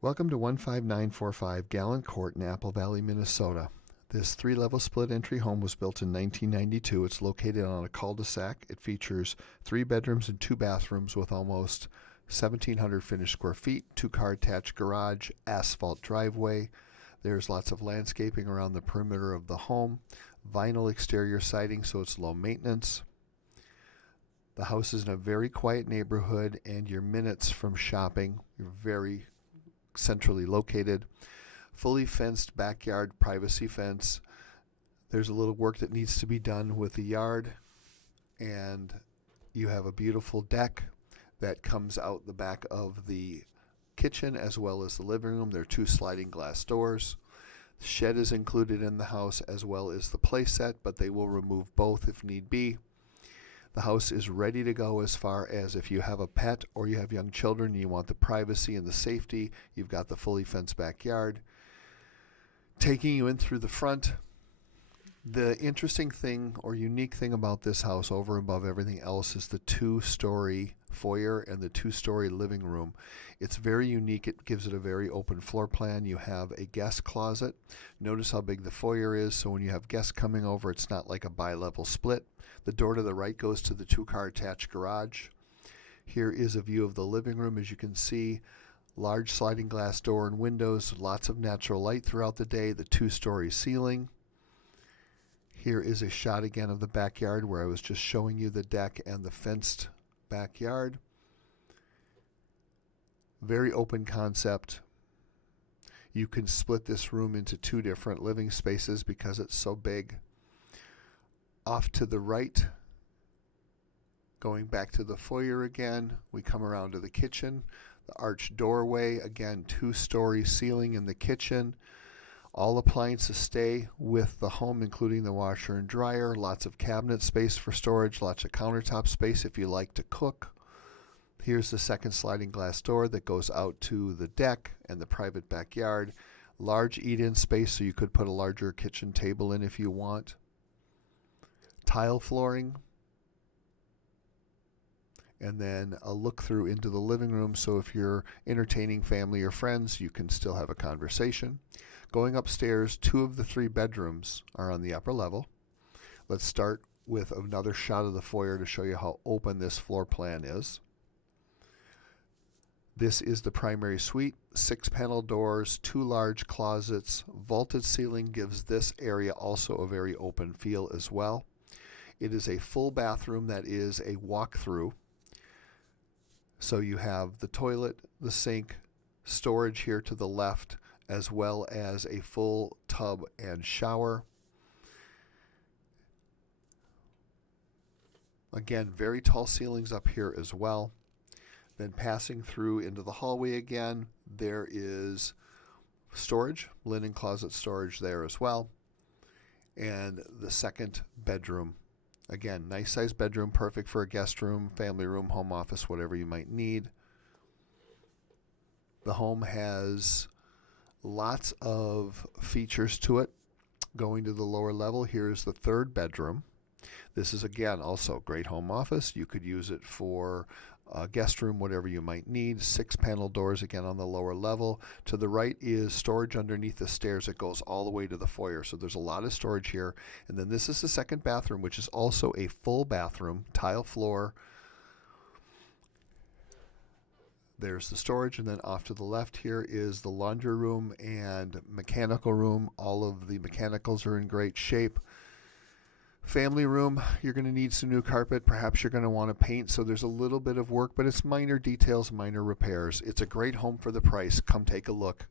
Welcome to 15945 Gallant Court in Apple Valley, Minnesota. This three-level split entry home was built in 1992. It's located on a cul-de-sac. It features 3 bedrooms and 2 bathrooms with almost 1,700 finished square feet, 2-car attached garage, asphalt driveway. There's lots of landscaping around the perimeter of the home, vinyl exterior siding so it's low maintenance. The house is in a very quiet neighborhood, and you're minutes from shopping. You're very centrally located. Fully fenced backyard, privacy fence. There's a little work that needs to be done with the yard, and you have a beautiful deck that comes out the back of the kitchen as well as the living room. There are 2 sliding glass doors. The shed is included in the house as well as the play set, but they will remove both if need be. The house is ready to go as far as if you have a pet or you have young children and you want the privacy and the safety. You've got the fully fenced backyard. Taking you in through the front, the interesting thing or unique thing about this house over and above everything else is the 2-story foyer and the 2-story living room. It's very unique. It gives it a very open floor plan. You have a guest closet. Notice how big the foyer is, so when you have guests coming over, it's not like a bi-level split. The door to the right goes to the 2-car attached garage. Here is a view of the living room. As you can see, large sliding glass door and windows, lots of natural light throughout the day, the 2-story ceiling. Here is a shot again of the backyard where I was just showing you the deck and the fenced backyard. Very open concept. You can split this room into 2 different living spaces because it's so big. Off to the right, going back to the foyer again, we come around to the kitchen. The arched doorway, again 2-story ceiling in the kitchen. All appliances stay with the home, including the washer and dryer. Lots of cabinet space for storage, lots of countertop space if you like to cook. Here's the 2nd sliding glass door that goes out to the deck and the private backyard. Large eat-in space so you could put a larger kitchen table in if you want. Tile flooring. And then a look through into the living room, so if you're entertaining family or friends, you can still have a conversation. Going upstairs, 2 of the 3 bedrooms are on the upper level. Let's start with another shot of the foyer to show you how open this floor plan is. This is the primary suite, 6 panel doors, 2 large closets. Vaulted ceiling gives this area also a very open feel as well. It is a full bathroom that is a walk-through. So you have the toilet, the sink, storage here to the left, as well as a full tub and shower. Again, very tall ceilings up here as well. Then passing through into the hallway again, there is storage, linen closet storage there as well. And the 2nd bedroom. Again, nice sized bedroom, perfect for a guest room, family room, home office, whatever you might need. The home has lots of features to it. Going to the lower level, here's the 3rd bedroom. This is, again, also great home office. You could use it for a guest room, whatever you might need. 6 panel doors again on the lower level. To the right is storage underneath the stairs that goes all the way to the foyer. So there's a lot of storage here. And then this is the 2nd bathroom, which is also a full bathroom, tile floor. There's the storage, and then off to the left here is the laundry room and mechanical room. All of the mechanicals are in great shape. Family room, you're going to need some new carpet. Perhaps you're going to want to paint, so there's a little bit of work, but it's minor details, minor repairs. It's a great home for the price. Come take a look.